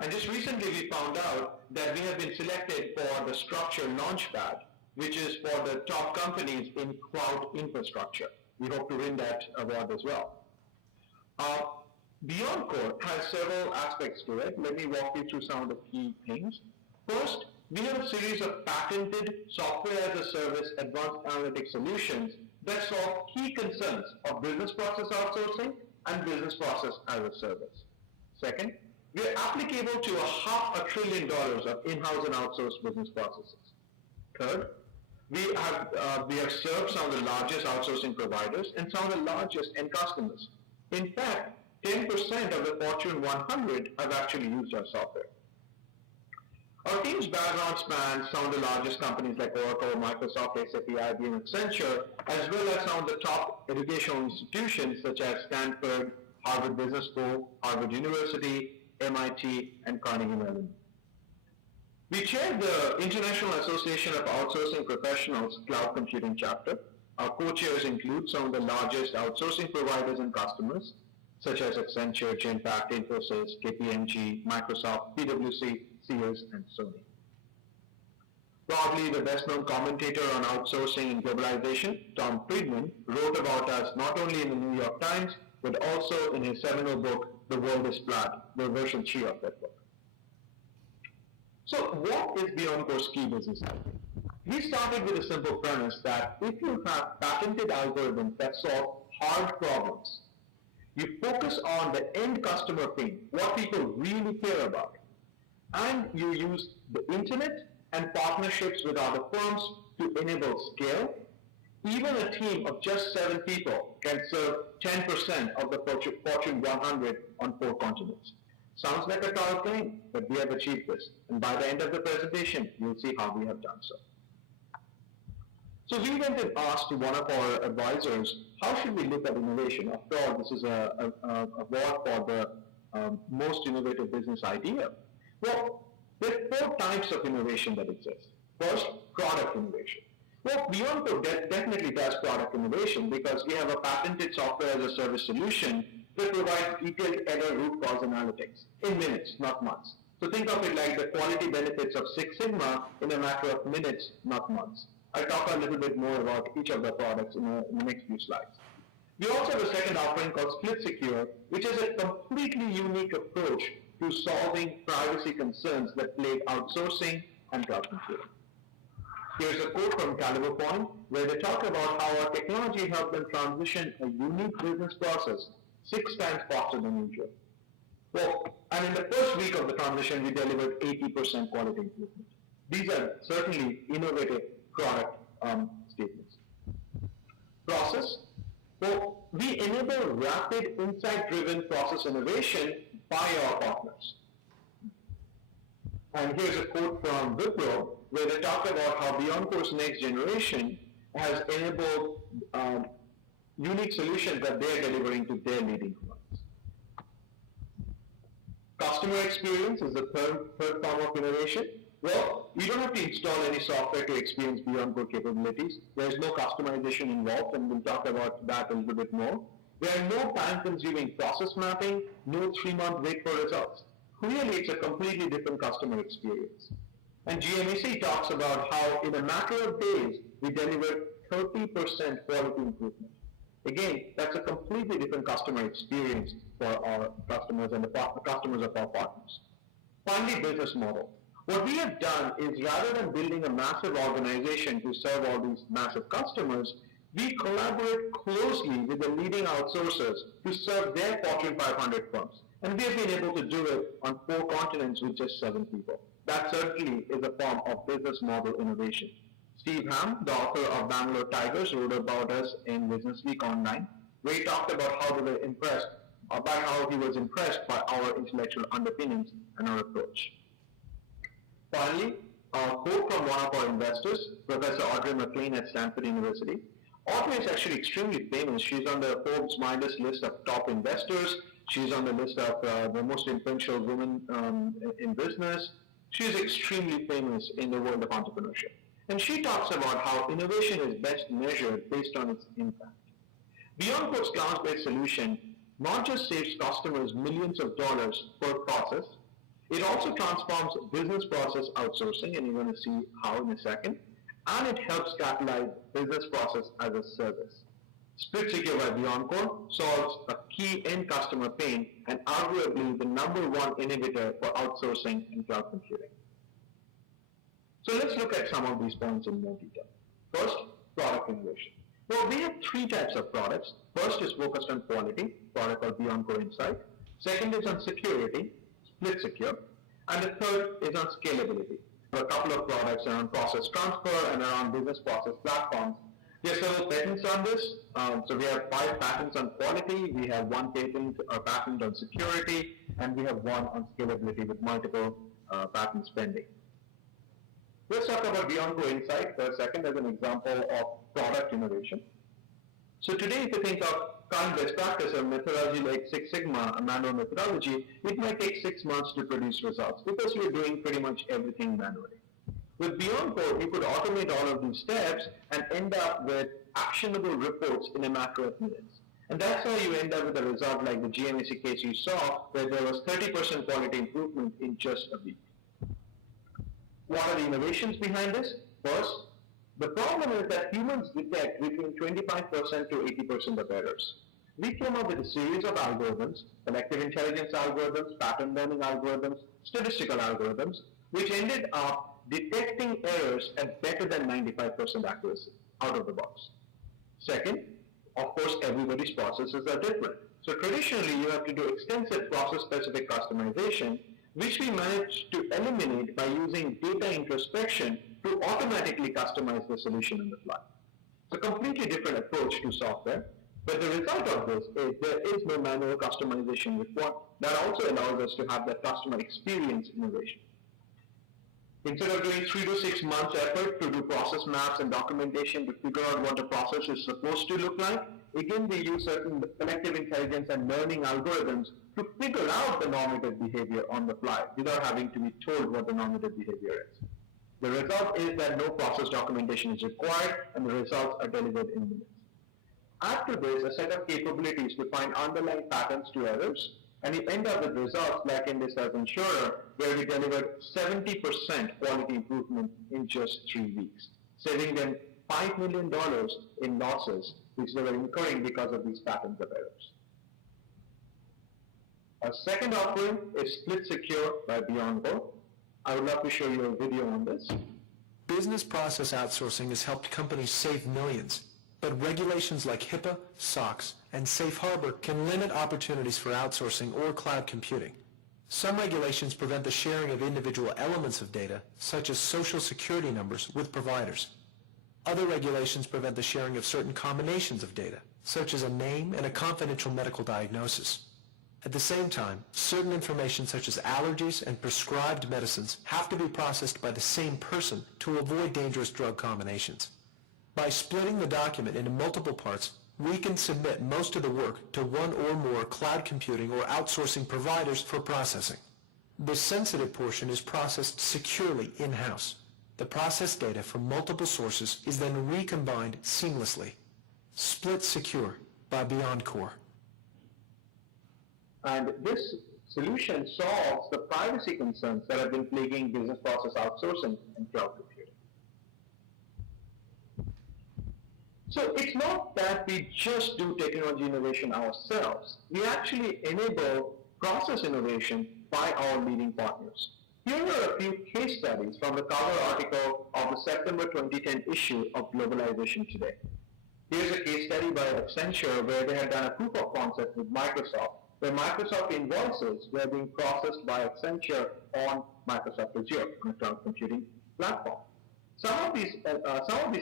And just recently we found out that we have been selected for the Structure Launchpad, which is for the top companies in cloud infrastructure. We hope to win that award as well. Beyond Core has several aspects to it. Let me walk you through some of the key things. First, we have a series of patented software as a service advanced analytic solutions that solve key concerns of business process outsourcing and business process as a service. Second, we are applicable to $500 billion of in-house and outsourced business processes. Third, we have served some of the largest outsourcing providers and some of the largest end customers. In fact, 10% of the Fortune 100 have actually used our software. Our team's background spans some of the largest companies like Oracle, Microsoft, SAP, IBM, Accenture, as well as some of the top educational institutions such as Stanford, Harvard Business School, Harvard University, MIT, and Carnegie Mellon. We chair the International Association of Outsourcing Professionals Cloud Computing Chapter. Our co-chairs include some of the largest outsourcing providers and customers, such as Accenture, Genpact, Infosys, KPMG, Microsoft, PwC, Sears, and Sony. Broadly, the best-known commentator on outsourcing and globalization, Tom Friedman, wrote about us not only in the New York Times, but also in his seminal book, The World is Flat, the version 3 of that book. So what is BeyondCore's key business idea? We started with a simple premise that if you have patented algorithms that solve hard problems, you focus on the end customer pain, what people really care about, and you use the internet and partnerships with other firms to enable scale. Even a team of just 7 people can serve 10% of the Fortune 100 on 4 continents. Sounds like a tall claim, but we have achieved this. And by the end of the presentation, you'll see how we have done so. So we went and asked one of our advisors, how should we look at innovation? After all, this is a award for the most innovative business idea. Well, there are 4 types of innovation that exist. First, product innovation. Well, BeyondCore definitely does product innovation because we have a patented software as a service solution that provides detailed error root cause analytics in minutes, not months. So think of it like the quality benefits of Six Sigma in a matter of minutes, not months. I'll talk a little bit more about each of the products in the next few slides. We also have a second offering called Split Secure, which is a completely unique approach to solving privacy concerns that plague outsourcing and cloud computing. Here's a quote from Caliber Point, where they talk about how our technology helped them transition a unique business process 6 times faster than usual. Well, and in the first week of the transition, we delivered 80% quality improvement. These are certainly innovative product statements. Process. Well, we enable rapid, insight-driven process innovation by our partners. And here's a quote from Wipro, where they talk about how BeyondCore's next generation has enabled unique solutions that they're delivering to their leading clients. Customer experience is the third form of innovation. Well, you don't have to install any software to experience BeyondCore capabilities. There's no customization involved, and we'll talk about that a little bit more. There are no time-consuming process mapping, no 3-month wait for results. Clearly, it's a completely different customer experience. And GMAC talks about how in a matter of days, we delivered 30% quality improvement. Again, that's a completely different customer experience for our customers and the customers of our partners. Finally, business model. What we have done is rather than building a massive organization to serve all these massive customers, we collaborate closely with the leading outsourcers to serve their Fortune 500 firms. And we have been able to do it on 4 continents with just 7 people. That certainly is a form of business model innovation. Steve Ham, the author of Bangalore Tigers, wrote about us in Business Week Online, where he talked about how they were impressed, about how he was impressed by our intellectual underpinnings and our approach. Finally, a quote from one of our investors, Professor Audrey McLean at Stanford University. Audrey is actually extremely famous. She's on the Forbes Minus list of top investors. She's on the list of the most influential women in business. She's extremely famous in the world of entrepreneurship. And she talks about how innovation is best measured based on its impact. BeyondCore's cloud-based solution not just saves customers millions of dollars per process, It also transforms business process outsourcing, and you're going to see how in a second, and it helps catalyze business process as a service. Split Secure by BeyondCore solves a key end customer pain and arguably the number one inhibitor for outsourcing and cloud computing. So let's look at some of these points in more detail. First, product innovation. Well, we have three types of products. First is focused on quality, product called BeyondCore Insight. Second is on security, Split Secure. And the third is on scalability. A couple of products around process transfer and around business process platforms. There are several patents on this. So we have 5 patents on quality, we have 1 patent or patent on security, and we have 1 on scalability with multiple patents pending. Let's talk about BeyondCore Insight for a second as an example of product innovation. So today, if you think of current best practice or methodology like Six Sigma, a manual methodology, it might take 6 months to produce results because we're doing pretty much everything manually. With BeyondCore, we could automate all of these steps and end up with actionable reports in a matter of minutes. And that's how you end up with a result like the GMAC case you saw, where there was 30% quality improvement in just a week. What are the innovations behind this? First, the problem is that humans detect between 25% to 80% of errors. We came up with a series of algorithms, collective intelligence algorithms, pattern learning algorithms, statistical algorithms, which ended up detecting errors at better than 95% accuracy out of the box. Second, of course, everybody's processes are different. So traditionally, you have to do extensive process-specific customization, which we managed to eliminate by using data introspection to automatically customize the solution on the fly. It's a completely different approach to software, but the result of this is there is no manual customization required. That also allows us to have that customer experience innovation. Instead of doing 3 to 6 months effort to do process maps and documentation to figure out what the process is supposed to look like, again we use certain collective intelligence and learning algorithms to figure out the normative behavior on the fly without having to be told what the normative behavior is. The result is that no process documentation is required and the results are delivered in minutes. After this, a set of capabilities to find underlying patterns to errors, and you end up with results like in this as insurer, where we delivered 70% quality improvement in just 3 weeks, saving them $5 million in losses, which they were incurring because of these patterns of errors. Our second offering is Split Secure by BeyondCore. I would love to show you a video on this. Business process outsourcing has helped companies save millions, but regulations like HIPAA, SOX, and Safe Harbor can limit opportunities for outsourcing or cloud computing. Some regulations prevent the sharing of individual elements of data, such as social security numbers, with providers. Other regulations prevent the sharing of certain combinations of data, such as a name and a confidential medical diagnosis. At the same time, certain information such as allergies and prescribed medicines have to be processed by the same person to avoid dangerous drug combinations. By splitting the document into multiple parts, we can submit most of the work to one or more cloud computing or outsourcing providers for processing. The sensitive portion is processed securely in-house. The processed data from multiple sources is then recombined seamlessly. Split Secure by BeyondCore. And this solution solves the privacy concerns that have been plaguing business process outsourcing and cloud computing. So it's not that we just do technology innovation ourselves. We actually enable process innovation by our leading partners. Here are a few case studies from the cover article of the September 2010 issue of Globalization Today. Here's a case study by Accenture where they had done a proof of concept with Microsoft, where Microsoft invoices were being processed by Accenture on Microsoft Azure, on a cloud computing platform. Some of these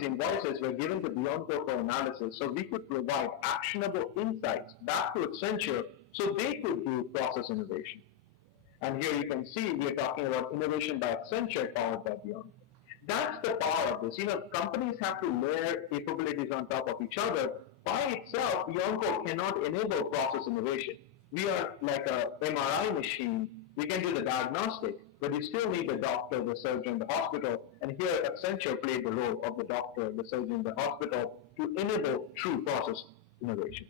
invoices were given to BeyondCore for analysis, so we could provide actionable insights back to Accenture so they could do process innovation. And here you can see we are talking about innovation by Accenture powered by BeyondCore. That's the power of this. Companies have to layer capabilities on top of each other. By itself, BeyondCore cannot enable process innovation. We are like a MRI machine. We can do the diagnostic, but you still need the doctor, the surgeon, the hospital. And here, Accenture played the role of the doctor, the surgeon, the hospital to enable true process innovation.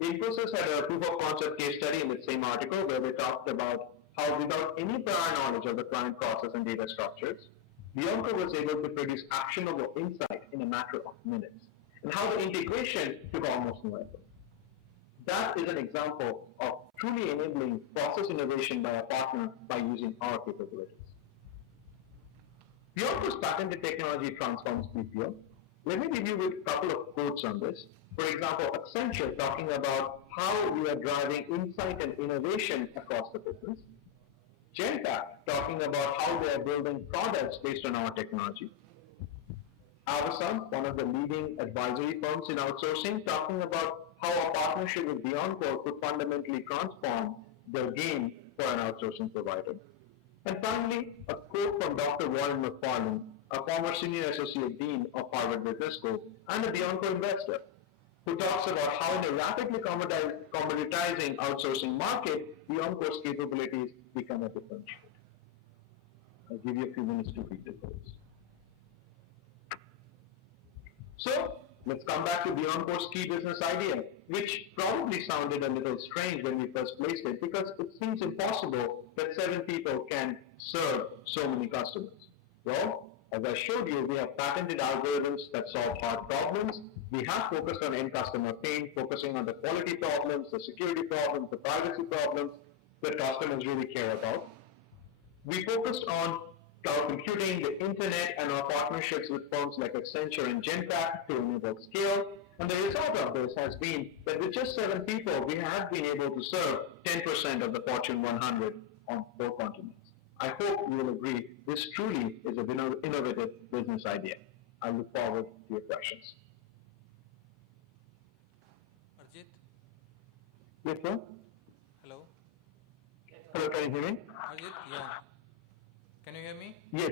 Infosys had a proof of concept case study in the same article where they talked about how without any prior knowledge of the client process and data structures, Videocon was able to produce actionable insight in a matter of minutes, and how the integration took almost no effort. That is an example of truly enabling process innovation by a partner by using our capabilities. Videocon's patented technology transforms BPO. Let me give you a couple of quotes on this. For example, Accenture talking about how we are driving insight and innovation across the business. Genpact talking about how they are building products based on our technology. Avasant, one of the leading advisory firms in outsourcing, talking about how our partnership with BeyondCore could fundamentally transform the game for an outsourcing provider. And finally, a quote from Dr. Warren McFarland, a former senior associate dean of Harvard Business School and a BeyondCore investor, who talks about how in a rapidly commoditizing outsourcing market, BeyondCore's capabilities become a differentiator. I'll give you a few minutes to read the quotes. So, let's come back to BeyondCore's key business idea, which probably sounded a little strange when we first placed it, because it seems impossible that 7 people can serve so many customers. Well, as I showed you, we have patented algorithms that solve hard problems. We have focused on end customer pain, focusing on the quality problems, the security problems, the privacy problems that customers really care about. We focused on cloud computing, the internet, and our partnerships with firms like Accenture and Genpact to enable scale. And the result of this has been that with just 7 people, we have been able to serve 10% of the Fortune 100 on 4 continents. I hope you will agree this truly is an innovative business idea. I look forward to your questions. Arjit? Yes, sir? Hello? Hello, can you hear me? Arjit? Yeah. Can you hear me? Yes.